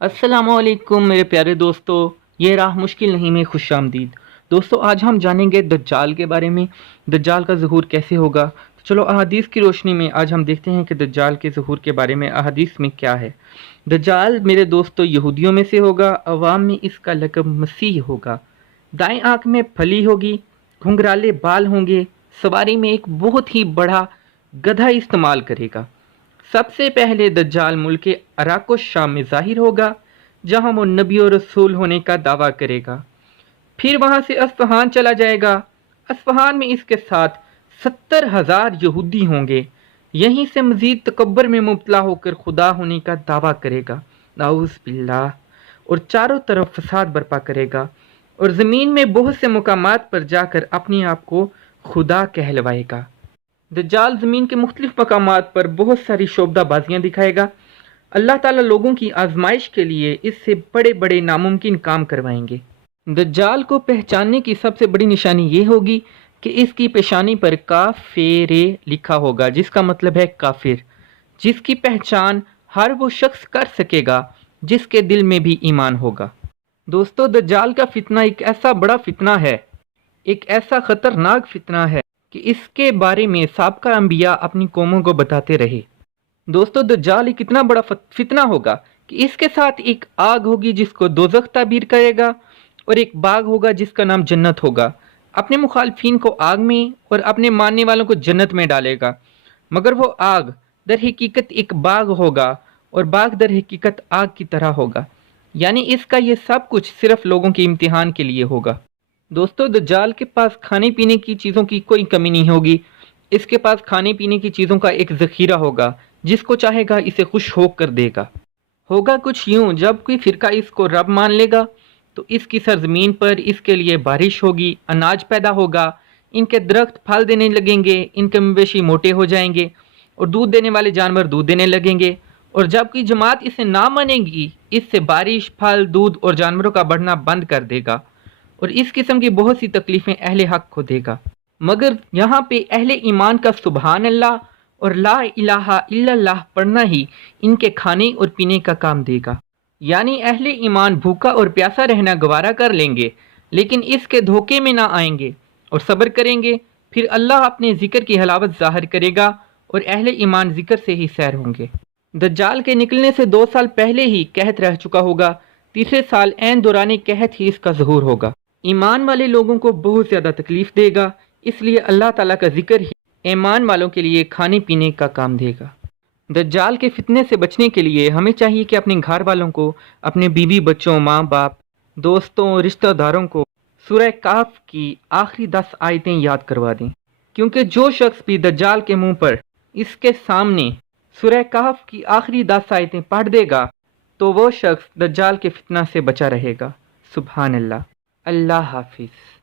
अस्सलामुअलैकुम मेरे प्यारे दोस्तों। ये राह मुश्किल नहीं में खुश आमदीद। दोस्तों आज हम जानेंगे दज्जाल के बारे में। दज्जाल का ज़हूर कैसे होगा, तो चलो अहादीस की रोशनी में आज हम देखते हैं कि दज्जाल के ज़हूर के बारे में अहादीस में क्या है। दज्जाल मेरे दोस्तों यहूदियों में से होगा। अवाम में इसका लक़ब मसीह होगा। दाएं आँख में फली होगी, घुंघराले बाल होंगे, सवारी में एक बहुत ही बड़ा गधा इस्तेमाल करेगा। सबसे पहले दज्जाल मुल्क अराको शाम में ज़ाहिर होगा, जहां वो नबी और रसूल होने का दावा करेगा। फिर वहां से अस्फहान चला जाएगा। अस्फहान में इसके साथ 70,000 यहूदी होंगे। यहीं से मजीद तकब्बर में मुब्तला होकर खुदा होने का दावा करेगा, नाउज़ बिल्लाह, और चारों तरफ फसाद बर्पा करेगा और ज़मीन में बहुत से मुकामात पर जाकर अपने आप को खुदा कहलवाएगा। दज्जाल ज़मीन के मुख्तलिफ मकामात पर बहुत सारी शोबदाबाजियाँ दिखाएगा। अल्लाह ताला लोगों की आजमाइश के लिए इससे बड़े बड़े नामुमकिन काम करवाएंगे। दज्जाल को पहचानने की सबसे बड़ी निशानी ये होगी कि इसकी पेशानी पर काफेरे लिखा होगा, जिसका मतलब है काफिर, जिसकी पहचान हर वो शख्स कर सकेगा जिसके दिल में भी ईमान होगा। दोस्तों दज्जाल का फितना एक ऐसा बड़ा फितना है, एक ऐसा ख़तरनाक फितना है कि इसके बारे में साबका अंबिया अपनी कौमों को बताते रहे। दोस्तों दज्जाल एक इतना बड़ा फितना होगा कि इसके साथ एक आग होगी जिसको दोज़ख ताबीर करेगा, और एक बाग होगा जिसका नाम जन्नत होगा। अपने मुखालफिन को आग में और अपने मानने वालों को जन्नत में डालेगा। मगर वो आग दर हकीकत एक बाग होगा और बाग दर हकीकत आग की तरह होगा। यानी इसका ये सब कुछ सिर्फ लोगों के इम्तिहान के लिए होगा। दोस्तों दज्जाल के पास खाने पीने की चीज़ों की कोई कमी नहीं होगी। इसके पास खाने पीने की चीज़ों का एक ज़ख़ीरा होगा, जिसको चाहेगा इसे खुश होकर देगा। होगा कुछ यूं, जब कोई फ़िरका इसको रब मान लेगा तो इसकी सरजमीन पर इसके लिए बारिश होगी, अनाज पैदा होगा, इनके दरख्त फल देने लगेंगे, इनके मवेशी मोटे हो जाएंगे और दूध देने वाले जानवर दूध देने लगेंगे। और जब कोई जमात इसे ना मानेगी, इससे बारिश, फल, दूध और जानवरों का बढ़ना बंद कर देगा और इस किस्म की बहुत सी तकलीफ़ें अहले हक को देगा। मगर यहाँ पे अहले ईमान का सुबहान अल्लाह और ला इलाहा इल्लल्लाह पढ़ना ही इनके खाने और पीने का काम देगा। यानी अहले ईमान भूखा और प्यासा रहना गवारा कर लेंगे, लेकिन इसके धोखे में ना आएंगे और सब्र करेंगे। फिर अल्लाह अपने ज़िक्र की हलावत ज़ाहिर करेगा और अहले ईमान ज़िक्र से ही सैर होंगे। दज्जाल के निकलने से 2 साल पहले ही कहत रह चुका होगा। तीसरे साल ऐन दौरान कहत ही इसका ज़हूर होगा। ईमान वाले लोगों को बहुत ज़्यादा तकलीफ़ देगा, इसलिए अल्लाह ताला का जिक्र ही ईमान वालों के लिए खाने पीने का काम देगा। दज्जाल के फितने से बचने के लिए हमें चाहिए कि अपने घर वालों को, अपने बीवी बच्चों, माँ बाप, दोस्तों, रिश्तेदारों को सूरह काफ की आखिरी 10 आयतें याद करवा दें, क्योंकि जो शख्स भी दज्जाल के मुंह पर इसके सामने सूरह काफ की आखिरी 10 आयतें पढ़ देगा तो वो शख्स दज्जाल के फितना से बचा रहेगा। सुभान अल्लाह। अल्लाह हाफिज़।